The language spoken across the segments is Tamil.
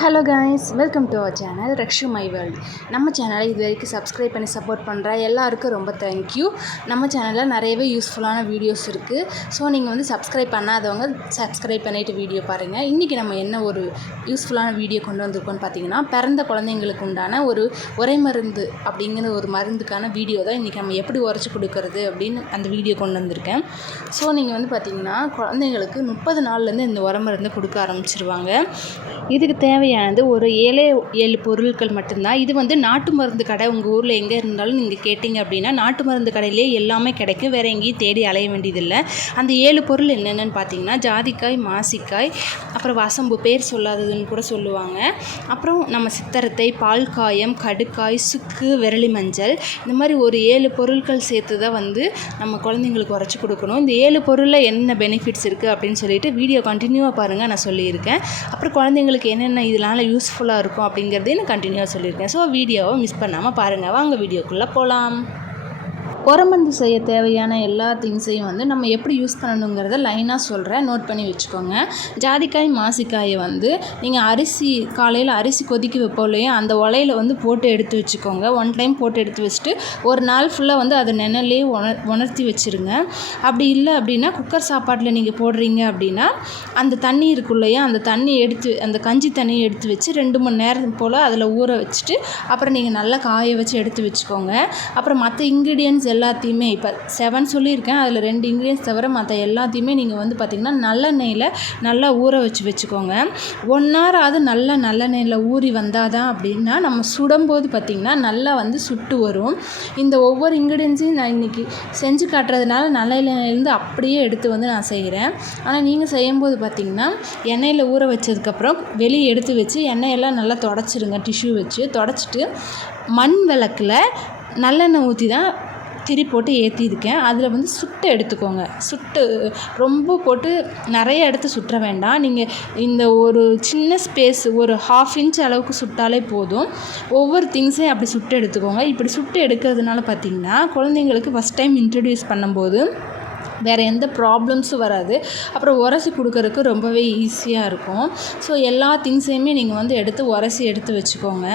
Hello guys welcome to our channel Rakshu my world நம்ம சேனலை இது வரைக்கும் சப்ஸ்கிரைப் பண்ணி சப்போர்ட் பண்ணுற எல்லாருக்கும் ரொம்ப தேங்க்யூ நம்ம சேனலில் நிறையவே யூஸ்ஃபுல்லான வீடியோஸ் இருக்குது ஸோ நீங்கள் வந்து சப்ஸ்கிரைப் பண்ணாதவங்க சப்ஸ்கிரைப் பண்ணிவிட்டு வீடியோ பாருங்கள் இன்றைக்கி நம்ம என்ன ஒரு யூஸ்ஃபுல்லான வீடியோ கொண்டு வந்திருக்கோம்னு பார்த்தீங்கன்னா பிறந்த குழந்தைங்களுக்கு உண்டான ஒரு உரை மருந்து அப்படிங்கிற ஒரு மருந்துக்கான வீடியோ தான் இன்றைக்கி நம்ம எப்படி உரைச்சி கொடுக்கறது அப்படின்னு அந்த வீடியோ கொண்டு வந்திருக்கேன். ஸோ நீங்கள் வந்து பார்த்தீங்கன்னா குழந்தைங்களுக்கு முப்பது நாள்லேருந்து இந்த உர மருந்து கொடுக்க ஆரம்பிச்சிருவாங்க. இதுக்கு தேவை தேவையானது ஒரு ஏழே ஏழு பொருட்கள் மட்டும்தான். இது வந்து நாட்டு மருந்து கடை. உங்கள் ஊரில் எங்கே இருந்தாலும் நீங்கள் கேட்டிங்க அப்படின்னா நாட்டு மருந்து கடையிலே எல்லாமே கிடைக்கும். வேறு எங்கேயும் தேடி அலைய வேண்டியதில்லை. அந்த ஏழு பொருள் என்னென்னு பார்த்தீங்கன்னா ஜாதிக்காய் மாசிக்காய் அப்புறம் வசம்பு பேர் சொல்லாததுன்னு கூட சொல்லுவாங்க. அப்புறம் நம்ம சித்தரத்தை பால் காயம் கடுக்காய் சுக்கு விரலி மஞ்சள் இந்த மாதிரி ஒரு ஏழு பொருட்கள் சேர்த்து தான் வந்து நம்ம குழந்தைங்களுக்கு உரைச்சி கொடுக்கணும். இந்த ஏழு பொருளில் என்ன பெனிஃபிட்ஸ் இருக்குது அப்படின்னு சொல்லிட்டு வீடியோ கண்டினியூவாக பாருங்கள் நான் சொல்லியிருக்கேன். அப்புறம் குழந்தைங்களுக்கு என்னென்ன இது இதனால் யூஸ்ஃபுல்லாக இருக்கும் அப்படிங்கிறதையும் நான் கண்டினியூவாக சொல்லியிருக்கேன். ஸோ வீடியோவை மிஸ் பண்ணாமல் பாருங்கள் வாங்க வீடியோக்குள்ளே போகலாம் உரமருந்து செய்ய தேவையான எல்லா திங்ஸையும் வந்து நம்ம எப்படி யூஸ் பண்ணணுங்கிறத லைனாக சொல்கிறேன் நோட் பண்ணி வச்சுக்கோங்க. ஜாதிக்காய் மாசிக்காயை வந்து நீங்கள் அரிசி காலையில் அரிசி கொதிக்க வைப்போம் இல்லையா? அந்த உலையில் வந்து போட்டு எடுத்து வச்சுக்கோங்க. ஒன் டைம் போட்டு எடுத்து வச்சுட்டு ஒரு நாள் ஃபுல்லாக வந்து அதை நிழல்லே உணர் உணர்த்தி வச்சுருங்க. அப்படி இல்லை அப்படின்னா குக்கர் சாப்பாட்டில் நீங்கள் போடுறீங்க அப்படின்னா அந்த தண்ணி இருக்கும் இல்லையா? அந்த தண்ணி எடுத்து அந்த கஞ்சி தண்ணியை எடுத்து வச்சு ரெண்டு மணி நேரம் போல் அதில் ஊற வச்சுட்டு அப்புறம் நீங்கள் நல்லா காய வச்சு எடுத்து வச்சுக்கோங்க. அப்புறம் மற்ற இன்க்ரீடியன்ஸ் எல்லாத்தையுமே இப்போ செவன் சொல்லியிருக்கேன் அதில் ரெண்டு இன்க்ரீடியன்ஸ் தவிர மற்ற எல்லாத்தையுமே நீங்கள் வந்து பார்த்திங்கன்னா நல்லெண்ணெயில் நல்லா ஊற வச்சு வச்சுக்கோங்க. ஒன் ஹவர் ஆகுது நல்லா நல்லெண்ணெயில் ஊறி வந்தால் தான் அப்படின்னா நம்ம சுடும்போது பார்த்திங்கன்னா நல்லா வந்து சுட்டு வரும். இந்த ஒவ்வொரு இன்க்ரீடியன்ஸையும் நான் இன்றைக்கி செஞ்சு காட்டுறதுனால நல்லெண்ணெயிலேருந்து அப்படியே எடுத்து வந்து நான் செய்கிறேன். ஆனால் நீங்கள் செய்யும்போது பார்த்திங்கன்னா எண்ணெயில் ஊற வச்சதுக்கப்புறம் வெளியே எடுத்து வச்சு எண்ணெயெல்லாம் நல்லா தொடச்சிருங்க டிஷ்யூ வச்சு. தொடச்சிட்டு மண் விளக்கில் நல்லெண்ணெய் ஊற்றி தான் திரி போட்டு ஏற்றிருக்கேன் அதில் வந்து சுட்டு எடுத்துக்கோங்க. சுட்டு ரொம்ப போட்டு நிறைய எடுத்து சுற்ற வேண்டாம். நீங்கள் இந்த ஒரு சின்ன ஸ்பேஸ் ஒரு ஹாஃப் இன்ச் அளவுக்கு சுட்டாலே போதும். ஒவ்வொரு திங்ஸையும் அப்படி சுட்டு எடுத்துக்கோங்க. இப்படி சுட்டு எடுக்கிறதுனால பார்த்திங்கன்னா குழந்தைங்களுக்கு ஃபஸ்ட் டைம் இன்ட்ரடியூஸ் பண்ணும்போது வேறு எந்த ப்ராப்ளம்ஸும் வராது. அப்புறம் உரசி கொடுக்கறதுக்கு ரொம்பவே ஈஸியாக இருக்கும். ஸோ எல்லா திங்ஸையுமே நீங்கள் வந்து எடுத்து உரசி எடுத்து வச்சுக்கோங்க.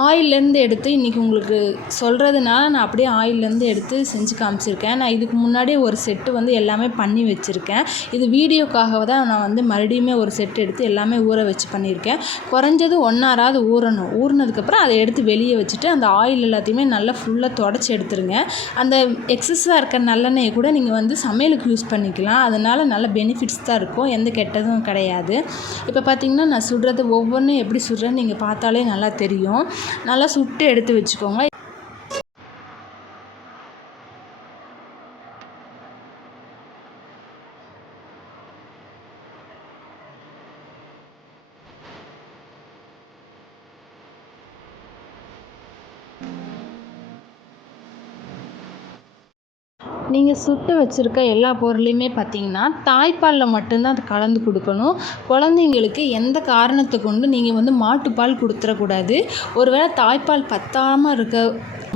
ஆயிலேருந்து எடுத்து இன்றைக்கி உங்களுக்கு சொல்கிறதுனால நான் அப்படியே ஆயிலேருந்து எடுத்து செஞ்சு காமிச்சிருக்கேன். நான் இதுக்கு முன்னாடியே ஒரு செட்டு வந்து எல்லாமே பண்ணி வச்சுருக்கேன். இது வீடியோக்காக தான் நான் வந்து மறுபடியுமே ஒரு செட் எடுத்து எல்லாமே ஊற வச்சு பண்ணியிருக்கேன் குறைஞ்சது ஒன் ஹவராவது ஊறணும். ஊறினதுக்கப்புறம் அதை எடுத்து வெளியே வச்சுட்டு அந்த ஆயில் எல்லாத்தையுமே நல்லா ஃபுல்லாக தொடச்சி எடுத்துருங்க. அந்த எக்ஸஸாக இருக்க நல்லெண்ணெயை கூட நீங்கள் வந்து சமையலுக்கு யூஸ் பண்ணிக்கலாம். அதனால் நல்ல பெனிஃபிட்ஸ் தான் இருக்கும். எந்த கெட்டதும் கிடையாது. இப்போ பார்த்திங்கன்னா நான் சுடுறது ஒவ்வொன்றும் எப்படி சுடுறேன்னு நீங்கள் பார்த்தாலே நல்லா தெரியும். நல்லா சுட்டு எடுத்து வச்சுக்கோங்க. நீங்கள் சுட்டு வச்சுருக்க எல்லா பொருளையுமே பார்த்தீங்கன்னா தாய்ப்பாலில் மட்டும்தான் அது கலந்து கொடுக்கணும். குழந்தைங்களுக்கு எந்த காரணத்தை கொண்டு நீங்கள் வந்து மாட்டுப்பால் கொடுத்துறக்கூடாது ஒருவேளை தாய்ப்பால் பத்தாமல் இருக்க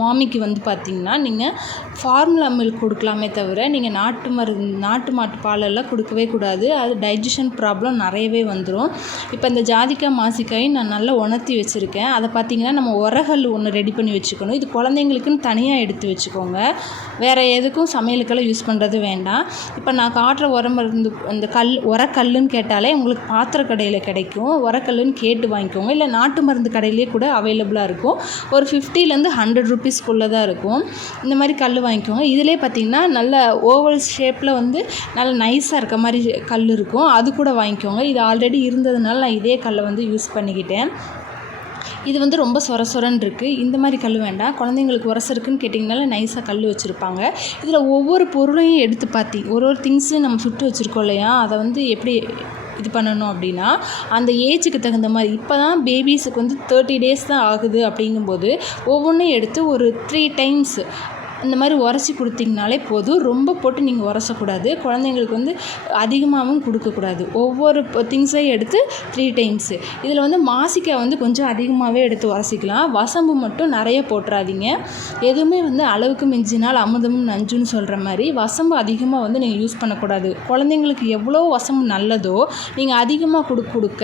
மாமிக்கு வந்து பார்த்திங்கன்னா நீங்கள் ஃபார்முலா மில்க் கொடுக்கலாமே தவிர நீங்கள் நாட்டு மருந்து நாட்டு மாட்டு பாலெல்லாம் கொடுக்கவே கூடாது. அது டைஜஷன் ப்ராப்ளம் நிறையவே வந்துடும் இப்போ இந்த ஜாதிக்காய் மாசிக்காய் நான் நல்லா உணர்த்தி வச்சுருக்கேன். அதை பார்த்திங்கன்னா நம்ம உரகல் ஒன்று ரெடி பண்ணி வச்சுக்கணும். இது குழந்தைங்களுக்குன்னு தனியாக எடுத்து வச்சுக்கோங்க. வேறு எதுக்கும் சமையலுக்கெல்லாம் யூஸ் பண்ணுறது வேண்டாம். இப்போ நான் காட்டுற உரம் மருந்து இந்த கல் உரக்கல்லுன்னு கேட்டாலே உங்களுக்கு பாத்திர கடையில் கிடைக்கும். உரக்கல்லுன்னு கேட்டு வாங்கிக்கோங்க. இல்லை நாட்டு மருந்து கடையிலேயே கூட அவைலபிளாக இருக்கும். ஒரு ஃபிஃப்டிலேருந்து ஹண்ட்ரட் ருபீஸ்க்குள்ளே தான் இருக்கும். இந்த மாதிரி கல் வாங்கிக்கோங்க. இதிலே பார்த்திங்கன்னா நல்ல ஓவல் ஷேப்பில் வந்து நல்ல நைஸாக இருக்க மாதிரி கல் இருக்கும். அது கூட வாங்கிக்கோங்க. இது ஆல்ரெடி இருந்ததுனால நான் இதே கல்லை வந்து யூஸ் பண்ணிக்கிட்டேன். இது வந்து ரொம்ப சொர சொரன்னு இருக்குது இந்த மாதிரி கல் வேண்டாம். குழந்தைங்களுக்கு உரசு இருக்குன்னு கேட்டிங்கனால நைஸாக கல் வச்சுருப்பாங்க. இதில் ஒவ்வொரு பொருளையும் எடுத்து பார்த்தி ஒரு ஒரு திங்ஸையும் நம்ம சுட்டு வச்சுருக்கோம் இல்லையா? அதை வந்து எப்படி இது பண்ணணும் அப்படின்னா அந்த ஏஜுக்கு தகுந்த மாதிரி இப்போ தான் பேபிஸுக்கு வந்து தேர்ட்டி டேஸ் தான் ஆகுது அப்படிங்கும்போது ஒவ்வொன்றும் எடுத்து ஒரு த்ரீ டைம்ஸ் இந்த மாதிரி உரசி கொடுத்தீங்கனாலே போதும். ரொம்ப போட்டு நீங்கள் உரசக்கூடாது. குழந்தைங்களுக்கு வந்து அதிகமாகவும் கொடுக்கக்கூடாது. ஒவ்வொரு திங்ஸையும் எடுத்து த்ரீ டைம்ஸு இதில் வந்து மாசிக்காய் வந்து கொஞ்சம் அதிகமாகவே எடுத்து உரசிக்கலாம். வசம்பு மட்டும் நிறைய போட்டுறாதீங்க. எதுவுமே வந்து அளவுக்கு மிஞ்சினால் அமுதமும் நஞ்சுன்னு சொல்கிற மாதிரி வசம்பு அதிகமாக வந்து நீங்கள் யூஸ் பண்ணக்கூடாது. குழந்தைங்களுக்கு எவ்வளோ வசம்பு நல்லதோ நீங்கள் அதிகமாக கொடுக்க கொடுக்க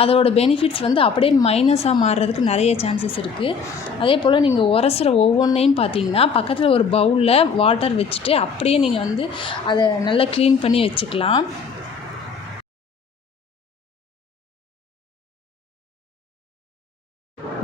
அதோட பெனிஃபிட்ஸ் வந்து அப்படியே மைனஸாக மாறுறதுக்கு நிறைய சான்சஸ் இருக்குது அதே போல் நீங்கள் உரசுற ஒவ்வொன்றையும் பார்த்தீங்கன்னா பக்கத்தில் ஒரு பவுலில் வாட்டர் வச்சுட்டு அப்படியே நீங்கள் வந்து அதை நல்லா க்ளீன் பண்ணி வச்சுக்கலாம்.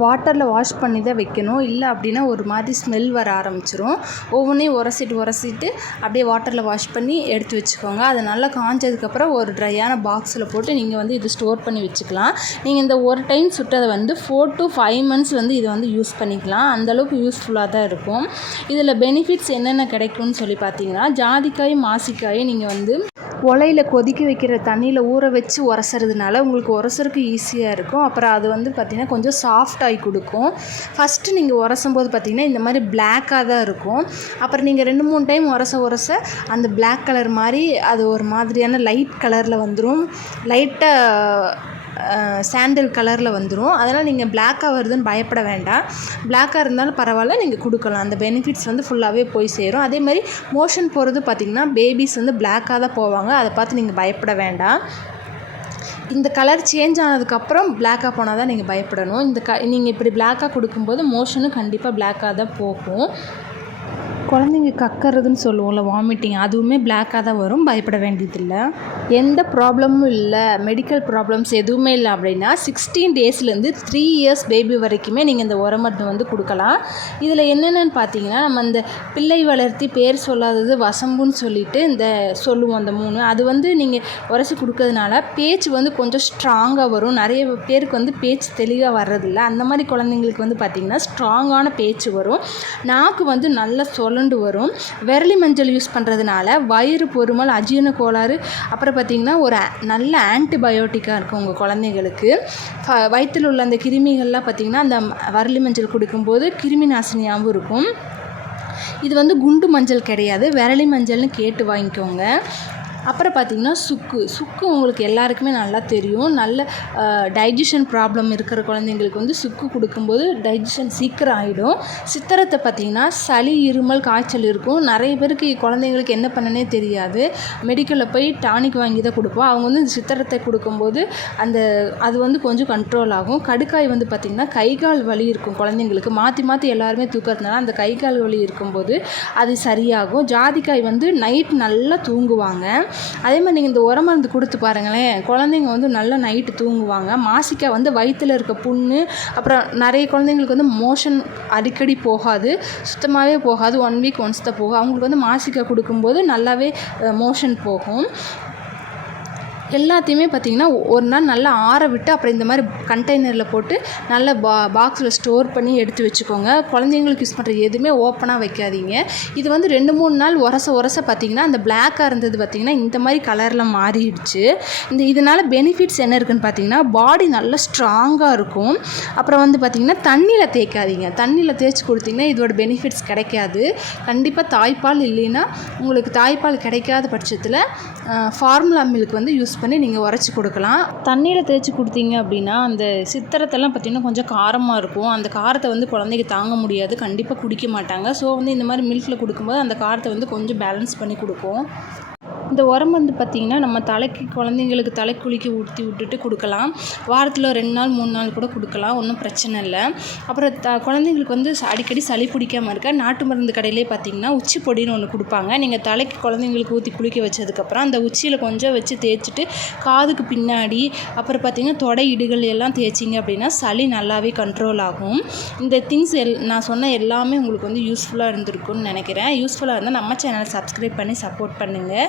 வாட்டரில் வாஷ் பண்ணி தான் வைக்கணும். இல்லை அப்படின்னா ஒரு மாதிரி ஸ்மெல் வர ஆரம்பிச்சிரும். ஒவ்வொன்றையும் உரசிட்டு உரசிட்டு அப்படியே வாட்டரில் வாஷ் பண்ணி எடுத்து வச்சுக்கோங்க. அது நல்லா காஞ்சதுக்கப்புறம் ஒரு ட்ரையான பாக்ஸில் போட்டு நீங்கள் வந்து இது ஸ்டோர் பண்ணி வச்சுக்கலாம். நீங்கள் இந்த ஒரு டைம் சுட்டதை வந்து ஃபோர் டு ஃபைவ் மந்த்ஸ் வந்து இதை வந்து யூஸ் பண்ணிக்கலாம். அந்தளவுக்கு யூஸ்ஃபுல்லாக தான் இருக்கும். இதில் பெனிஃபிட்ஸ் என்னென்ன கிடைக்கும்னு சொல்லி பார்த்தீங்கன்னா ஜாதிக்காயும் மாசிக்காய் நீங்கள் வந்து உலையில் கொதிக்க வைக்கிற தண்ணியில் ஊற வச்சு உரசுறதுனால உங்களுக்கு உரசுறதுக்கு ஈஸியாக இருக்கும். அப்புறம் அது வந்து பார்த்திங்கன்னா கொஞ்சம் சாஃப்டாகி கொடுக்கும். ஃபஸ்ட்டு நீங்கள் உரசும் போது பார்த்திங்கன்னா இந்த மாதிரி பிளாக்காக தான் இருக்கும். அப்புறம் நீங்கள் ரெண்டு மூணு டைம் உரச உரச அந்த பிளாக் கலர் மாதிரி அது ஒரு மாதிரியான லைட் கலரில் வந்துடும் லைட்டாக சாண்டில் கலரில் வந்துடும் அதனால் நீங்கள் பிளாக்காக வருதுன்னு பயப்பட வேண்டாம். பிளாக்காக இருந்தாலும் பரவாயில்ல நீங்கள் கொடுக்கலாம். அந்த பெனிஃபிட்ஸ் வந்து ஃபுல்லாகவே போய் சேரும். அதே மாதிரி மோஷன் போகிறது பார்த்திங்கன்னா பேபிஸ் வந்து பிளாக்காக தான் போவாங்க. அதை பார்த்து நீங்கள் பயப்பட வேண்டாம். இந்த கலர் சேஞ்ச் ஆனதுக்கப்புறம் பிளாக்காக போனால் தான் நீங்கள் பயப்படணும். இந்த க நீங்கள் இப்படி பிளாக்காக கொடுக்கும்போது மோஷனும் கண்டிப்பாக பிளாக்காக தான் போகும். குழந்தைங்க கக்கறதுன்னு சொல்லுவோம்ல வாமிட்டிங் அதுவுமே பிளாக்காக தான் வரும். பயப்பட வேண்டியதில்லை. எந்த ப்ராப்ளமும் இல்லை மெடிக்கல் ப்ராப்ளம்ஸ் எதுவுமே இல்லை அப்படின்னா சிக்ஸ்டீன் டேஸ்லேருந்து த்ரீ இயர்ஸ் பேபி வரைக்குமே நீங்கள் இந்த உரமருந்து வந்து கொடுக்கலாம். இதில் என்னென்னு பார்த்தீங்கன்னா நம்ம இந்த பிள்ளை வளர்த்தி பேர் சொல்லாதது வசம்புன்னு சொல்லிட்டு இந்த சொல்லுவோம் அந்த மூணு. அது வந்து நீங்கள் உரசி கொடுக்கறதுனால பேச்சு வந்து கொஞ்சம் ஸ்ட்ராங்காக வரும். நிறைய பேருக்கு வந்து பேச்சு தெளிவாக வர்றதில்ல. அந்த மாதிரி குழந்தைங்களுக்கு வந்து பார்த்திங்கன்னா ஸ்ட்ராங்கான பேச்சு வரும். நாக்கு வந்து நல்லா சொலண்டு வரும். விரலி மஞ்சள் யூஸ் பண்ணுறதுனால வயிறு பொறுமல் அஜீரண கோளாறு அப்புறம் பார்த்திங்கன்னா ஒரு நல்ல ஆன்டிபயோட்டிக்காக இருக்கும் உங்கள் குழந்தைங்களுக்கு ஃப வயிற்றில் உள்ள அந்த கிருமிகள்லாம் பார்த்திங்கன்னா அந்த வரலி மஞ்சள் கொடுக்கும்போது கிருமி நாசினியாகவும் இருக்கும். இது வந்து குண்டு மஞ்சள் கிடையாது. விரலி மஞ்சள்னு கேட்டு வாங்கிக்கோங்க. அப்புறம் பார்த்திங்கன்னா சுக்கு. சுக்கு உங்களுக்கு எல்லாருக்குமே நல்லா தெரியும். நல்ல டைஜஷன் ப்ராப்ளம் இருக்கிற குழந்தைங்களுக்கு வந்து சுக்கு கொடுக்கும்போது டைஜஷன் சீக்கிரம் ஆகிடும் சித்திரத்தை பார்த்திங்கன்னா சளி இருமல் காய்ச்சல் இருக்கும். நிறைய பேருக்கு குழந்தைங்களுக்கு என்ன பண்ணனே தெரியாது. மெடிக்கலில் போய் டானிக் வாங்கி தான் கொடுப்போம். அவங்க வந்து இந்த சித்திரத்தை கொடுக்கும்போது அந்த அது வந்து கொஞ்சம் கண்ட்ரோல் ஆகும். கடுக்காய் வந்து பார்த்திங்கன்னா கை கால் வலி இருக்கும் குழந்தைங்களுக்கு. மாற்றி மாற்றி எல்லாருமே தூக்கிறதுனால அந்த கை கால் வலி இருக்கும்போது அது சரியாகும். ஜாதிக்காய் வந்து நைட் நல்லா தூங்குவாங்க. அதே மாதிரி நீங்கள் இந்த உர மருந்து கொடுத்து பாருங்களேன். குழந்தைங்க வந்து நல்லா நைட்டு தூங்குவாங்க. மாசிக்காய் வந்து வயிற்றில் இருக்க புண்ணு அப்புறம் நிறைய குழந்தைங்களுக்கு வந்து மோஷன் அடிக்கடி போகாது. சுத்தமாகவே போகாது. ஒன் வீக் ஒன்ஸ் தான் போகும். அவங்களுக்கு வந்து மாசிக்காய் கொடுக்கும்போது நல்லாவே மோஷன் போகும். எல்லாத்தையுமே பார்த்திங்கன்னா ஒரு நாள் நல்லா ஆற விட்டு அப்புறம் இந்த மாதிரி கண்டெய்னரில் போட்டு நல்லா பா பாக்ஸில் ஸ்டோர் பண்ணி எடுத்து வச்சுக்கோங்க. குழந்தைங்களுக்கு யூஸ் பண்ணுற எதுவுமே ஓப்பனாக வைக்காதீங்க. இது வந்து ரெண்டு மூணு நாள் உரச உரச பார்த்திங்கன்னா அந்த பிளாக்காக இருந்தது பார்த்திங்கன்னா இந்த மாதிரி கலரில் மாறிடுச்சு. இந்த இதனால் பெனிஃபிட்ஸ் என்ன இருக்குதுன்னு பார்த்தீங்கன்னா பாடி நல்லா ஸ்ட்ராங்காக இருக்கும். அப்புறம் வந்து பார்த்திங்கன்னா தண்ணியில் தேய்க்காதீங்க. தண்ணியில் தேய்ச்சி கொடுத்தீங்கன்னா இதோட பெனிஃபிட்ஸ் கிடைக்காது. கண்டிப்பாக தாய்ப்பால் இல்லைன்னா உங்களுக்கு தாய்ப்பால் கிடைக்காத பட்சத்தில் ஃபார்முலா மில்க் வந்து யூஸ் பண்ணி நீங்கள் உரைச்சி கொடுக்கலாம். தண்ணியில் தேய்ச்சி கொடுத்தீங்க அப்படின்னா அந்த சித்திரத்தெல்லாம் பார்த்திங்கன்னா கொஞ்சம் காரமாக இருக்கும். அந்த காரத்தை வந்து குழந்தைக்கு தாங்க முடியாது. கண்டிப்பாக குடிக்க மாட்டாங்க. ஸோ வந்து இந்த மாதிரி மில்கில் கொடுக்கும்போது அந்த காரத்தை வந்து கொஞ்சம் பேலன்ஸ் பண்ணி கொடுக்கும் இந்த உரம் வந்து பார்த்திங்கன்னா நம்ம தலைக்கு குழந்தைங்களுக்கு தலை குளிக்க ஊற்றி விட்டுட்டு கொடுக்கலாம். வாரத்தில் ரெண்டு நாள் மூணு நாள் கூட கொடுக்கலாம். ஒன்றும் பிரச்சனை இல்லை. அப்புறம் த குழந்தைங்களுக்கு வந்து அடிக்கடி சளி பிடிக்காமல் இருக்க நாட்டு மருந்து கடையிலே பார்த்திங்கன்னா உச்சி பொடின்னு ஒன்று கொடுப்பாங்க. நீங்கள் தலைக்கு குழந்தைங்களுக்கு ஊற்றி குளிக்க வச்சதுக்கப்புறம் அந்த உச்சியில் கொஞ்சம் வச்சு தேய்ச்சிட்டு காதுக்கு பின்னாடி அப்புறம் பார்த்திங்கன்னா தொடை இடுகள் எல்லாம் தேய்ச்சிங்க அப்படின்னா சளி நல்லாவே கண்ட்ரோல் ஆகும். இந்த திங்ஸ் எல் நான் சொன்ன எல்லாமே உங்களுக்கு வந்து யூஸ்ஃபுல்லாக இருந்திருக்கும்னு நினைக்கிறேன். யூஸ்ஃபுல்லாக இருந்தால் நம்ம சேனலை சப்ஸ்கிரைப் பண்ணி சப்போர்ட் பண்ணுங்கள்